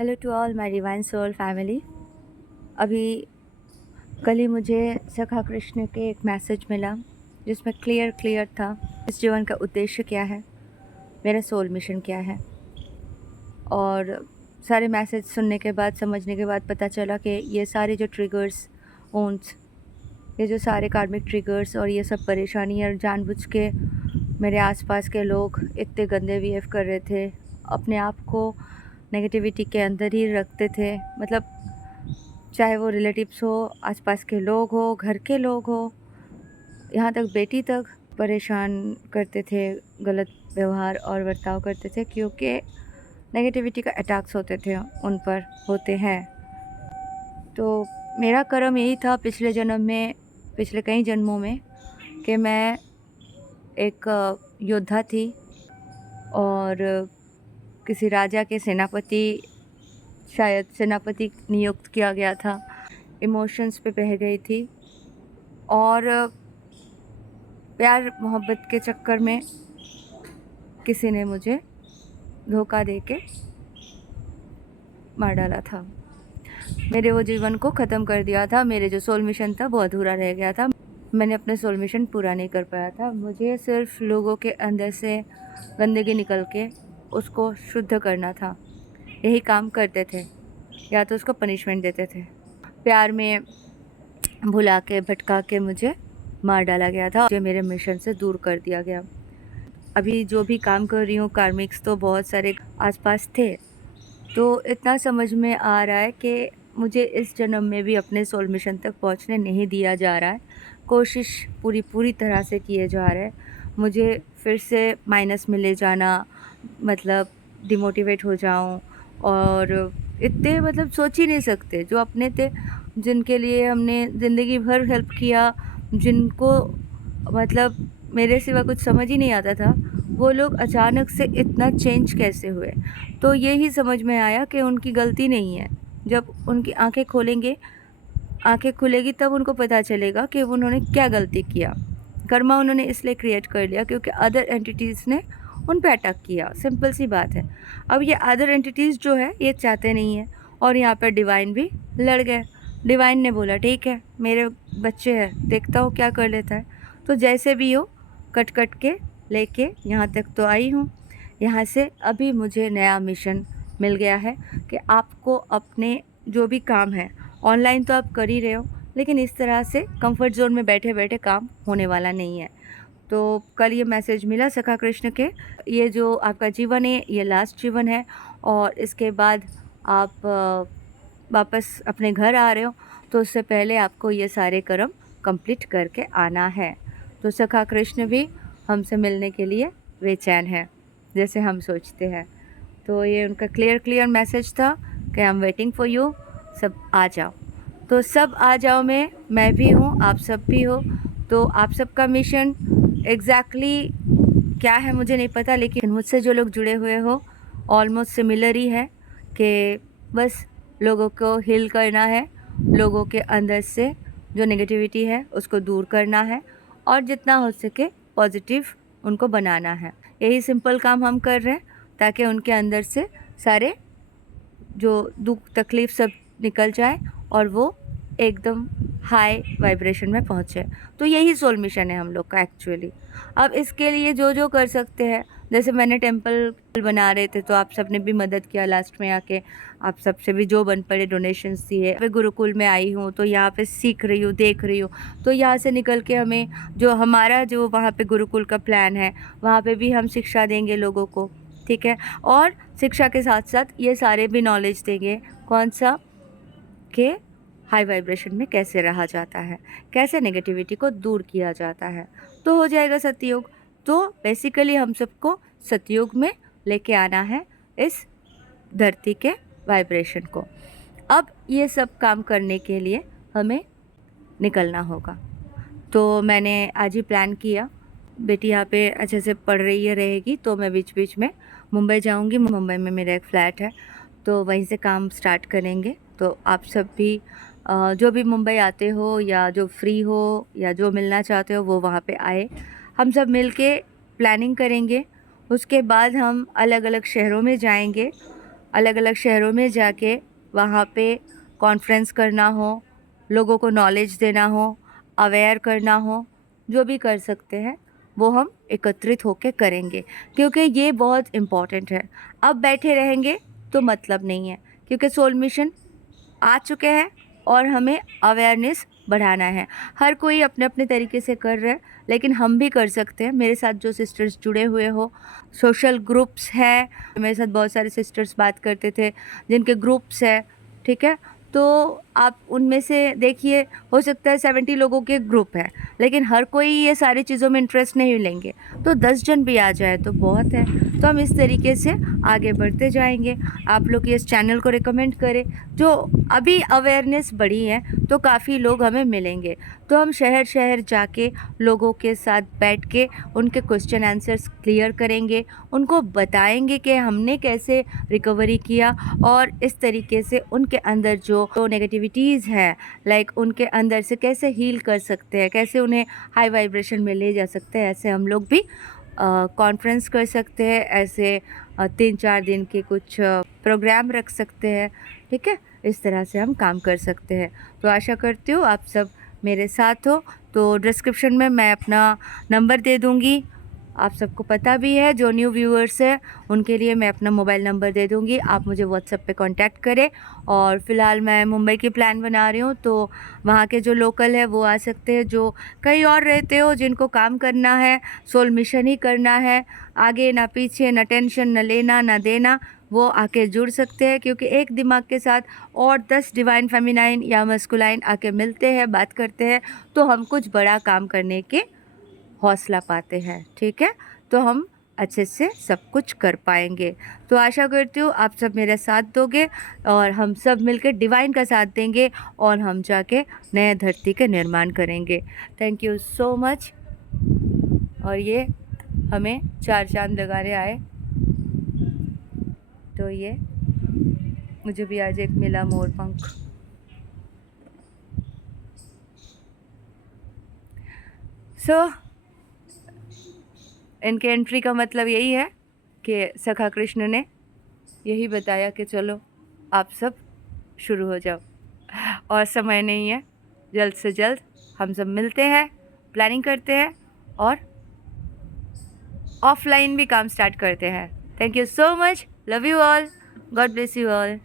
Hello to all my divine soul family. अभी कल ही मुझे सखा कृष्ण के एक मैसेज मिला जिसमें क्लियर था इस जीवन का उद्देश्य क्या है, मेरा सोल मिशन क्या है। और सारे मैसेज सुनने के बाद, समझने के बाद पता चला कि ये सारे जो ट्रिगर्स, ओन्स, ये जो सारे कार्मिक ट्रिगर्स और ये सब परेशानियाँ जानबूझ के मेरे आसपास के लोग इतने गंदे बिहेव कर रहे थे, अपने आप को नेगेटिविटी के अंदर ही रखते थे। मतलब चाहे वो रिलेटिव्स हो, आसपास के लोग हो, घर के लोग हो, यहाँ तक बेटी तक परेशान करते थे, गलत व्यवहार और बर्ताव करते थे क्योंकि नेगेटिविटी का अटैक्स होते थे, उन पर होते हैं। तो मेरा कर्म यही था पिछले जन्म में, पिछले कई जन्मों में, कि मैं एक योद्धा थी और किसी राजा के सेनापति, शायद सेनापति नियुक्त किया गया था। इमोशंस पे बह गई थी और प्यार मोहब्बत के चक्कर में किसी ने मुझे धोखा देके मार डाला था। मेरे वो जीवन को ख़त्म कर दिया था। मेरे जो सोल मिशन था वो अधूरा रह गया था। मैंने अपने सोल मिशन पूरा नहीं कर पाया था। मुझे सिर्फ लोगों के अंदर से गंदगी निकल के उसको शुद्ध करना था। यही काम करते थे, या तो उसको पनिशमेंट देते थे। प्यार में भुला के, भटका के मुझे मार डाला गया था, मुझे मेरे मिशन से दूर कर दिया गया। अभी जो भी काम कर रही हूँ, कार्मिक्स तो बहुत सारे आसपास थे, तो इतना समझ में आ रहा है कि मुझे इस जन्म में भी अपने सोल मिशन तक पहुँचने नहीं दिया जा रहा है। कोशिश पूरी तरह से किए जा रहे हैं। मुझे फिर से माइनस में ले जाना, मतलब डिमोटिवेट हो जाऊँ और इतने, मतलब सोच ही नहीं सकते, जो अपने थे, जिनके लिए हमने ज़िंदगी भर हेल्प किया, जिनको मतलब मेरे सिवा कुछ समझ ही नहीं आता था, वो लोग अचानक से इतना चेंज कैसे हुए। तो ये ही समझ में आया कि उनकी गलती नहीं है। जब उनकी आंखें खोलेंगे, आंखें खुलेगी, तब उनको पता चलेगा कि उन्होंने क्या गलती किया। कर्मा उन्होंने इसलिए क्रिएट कर लिया क्योंकि अदर एंटिटीज़ ने उन पे अटैक किया। सिंपल सी बात है। अब ये अदर एंटिटीज़ जो है ये चाहते नहीं हैं और यहाँ पर डिवाइन भी लड़ गए। डिवाइन ने बोला ठीक है, मेरे बच्चे हैं, देखता हूँ क्या कर लेता है। तो जैसे भी हो, कट के लेके यहाँ तक तो आई हूँ। यहाँ से अभी मुझे नया मिशन मिल गया है कि आपको अपने जो भी काम है, ऑनलाइन तो आप कर ही रहे हो, लेकिन इस तरह से कंफर्ट जोन में बैठे बैठे काम होने वाला नहीं है। तो कल ये मैसेज मिला सखा कृष्ण के, ये जो आपका जीवन है ये लास्ट जीवन है और इसके बाद आप वापस अपने घर आ रहे हो, तो उससे पहले आपको ये सारे कर्म कंप्लीट करके आना है। तो सखा कृष्ण भी हमसे मिलने के लिए बेचैन है, जैसे हम सोचते हैं। तो ये उनका क्लियर मैसेज था कि I am waiting for you, सब आ जाओ। तो सब आ जाओ में मैं भी हूँ, आप सब भी हो। तो आप सबका मिशन एग्जैक्टली क्या है मुझे नहीं पता, लेकिन मुझसे जो लोग जुड़े हुए हो ऑलमोस्ट सिमिलर ही है कि बस लोगों को हील करना है, लोगों के अंदर से जो नेगेटिविटी है उसको दूर करना है और जितना हो सके पॉजिटिव उनको बनाना है। यही सिंपल काम हम कर रहे हैं ताकि उनके अंदर से सारे जो दुख तकलीफ़ सब निकल जाए और वो एकदम हाई वाइब्रेशन में पहुँचे। तो यही सोल मिशन है हम लोग का एक्चुअली। अब इसके लिए जो जो कर सकते हैं, जैसे मैंने टेंपल बना रहे थे तो आप सब ने भी मदद किया लास्ट में आके, आप सबसे भी जो बन पड़े डोनेशंस दिए। मैं गुरुकुल में आई हूँ तो यहाँ पे सीख रही हूँ, देख रही हूँ। तो यहाँ से निकल के हमें जो हमारा जो वहाँ पे गुरुकुल का प्लान है, वहाँ पे भी हम शिक्षा देंगे लोगों को, ठीक है। और शिक्षा के साथ साथ ये सारे भी नॉलेज देंगे, कौन सा, कि हाई वाइब्रेशन में कैसे रहा जाता है, कैसे नेगेटिविटी को दूर किया जाता है। तो हो जाएगा सतयुग। तो बेसिकली हम सबको सतयुग में लेके आना है इस धरती के वाइब्रेशन को। अब ये सब काम करने के लिए हमें निकलना होगा। तो मैंने आज ही प्लान किया, बेटी यहाँ पे अच्छे से पढ़ रही है, रहेगी, तो मैं बीच बीच में मुंबई जाऊँगी। मुंबई में मेरा एक फ़्लैट है, तो वहीं से काम स्टार्ट करेंगे। तो आप सब भी जो भी मुंबई आते हो या जो फ्री हो या जो मिलना चाहते हो वो वहाँ पे आए। हम सब मिल के प्लानिंग करेंगे। उसके बाद हम अलग अलग शहरों में जाएंगे अलग अलग शहरों में जाके वहाँ पे कॉन्फ्रेंस करना हो, लोगों को नॉलेज देना हो, अवेयर करना हो, जो भी कर सकते हैं वो हम एकत्रित होकर करेंगे, क्योंकि ये बहुत इम्पॉर्टेंट है। अब बैठे रहेंगे तो मतलब नहीं है, क्योंकि सोल मिशन आ चुके हैं और हमें अवेयरनेस बढ़ाना है। हर कोई अपने अपने तरीके से कर रहे हैं, लेकिन हम भी कर सकते हैं। मेरे साथ जो सिस्टर्स जुड़े हुए हो, सोशल ग्रुप्स हैं, मेरे साथ बहुत सारे सिस्टर्स बात करते थे जिनके ग्रुप्स है, ठीक है। तो आप उनमें से देखिए, हो सकता है 70 लोगों के ग्रुप है, लेकिन हर कोई ये सारी चीज़ों में इंटरेस्ट नहीं लेंगे, तो 10 जन भी आ जाए तो बहुत है। तो हम इस तरीके से आगे बढ़ते जाएंगे। आप लोग इस चैनल को रिकमेंड करें। जो अभी अवेयरनेस बढ़ी है तो काफ़ी लोग हमें मिलेंगे, तो हम शहर शहर जाके लोगों के साथ बैठ के उनके क्वेश्चन आंसर्स क्लियर करेंगे, उनको बताएंगे कि हमने कैसे रिकवरी किया, और इस तरीके से उनके अंदर जो नेगेटिविटीज़ है, लाइक उनके अंदर से कैसे हील कर सकते हैं, कैसे उन्हें हाई वाइब्रेशन में ले जा सकते हैं। ऐसे हम लोग भी कॉन्फ्रेंस कर सकते हैं, ऐसे 3-4 दिन के कुछ प्रोग्राम रख सकते हैं, ठीक है। इस तरह से हम काम कर सकते हैं। तो आशा करती हूँ आप सब मेरे साथ हो। तो डिस्क्रिप्शन में मैं अपना नंबर दे दूँगी, आप सबको पता भी है। जो न्यू व्यूअर्स है उनके लिए मैं अपना मोबाइल नंबर दे दूँगी, आप मुझे व्हाट्सएप पे कांटेक्ट करें। और फ़िलहाल मैं मुंबई की प्लान बना रही हूँ, तो वहाँ के जो लोकल है वो आ सकते हैं। जो कहीं और रहते हो, जिनको काम करना है, सोल मिशन ही करना है, आगे ना पीछे, ना टेंशन, ना लेना ना देना, वो आके जुड़ सकते हैं। क्योंकि एक दिमाग के साथ और 10 डिवाइन फेमिनाइन या मस्कुलाइन आके मिलते हैं, बात करते हैं, तो हम कुछ बड़ा काम करने के हौसला पाते हैं, ठीक है। तो हम अच्छे से सब कुछ कर पाएंगे। तो आशा करती हूँ आप सब मेरा साथ दोगे और हम सब मिलकर डिवाइन का साथ देंगे, और हम जाके नए धरती के निर्माण करेंगे। Thank you so much. और ये हमें 4 चांद लगाने आए, तो ये मुझे भी आज एक मिला मोर पंख। इनके एंट्री का मतलब यही है कि सखा कृष्ण ने यही बताया कि चलो आप सब शुरू हो जाओ, और समय नहीं है, जल्द से जल्द हम सब मिलते हैं, प्लानिंग करते हैं और ऑफलाइन भी काम स्टार्ट करते हैं। Thank you so much, love you all, God bless you all.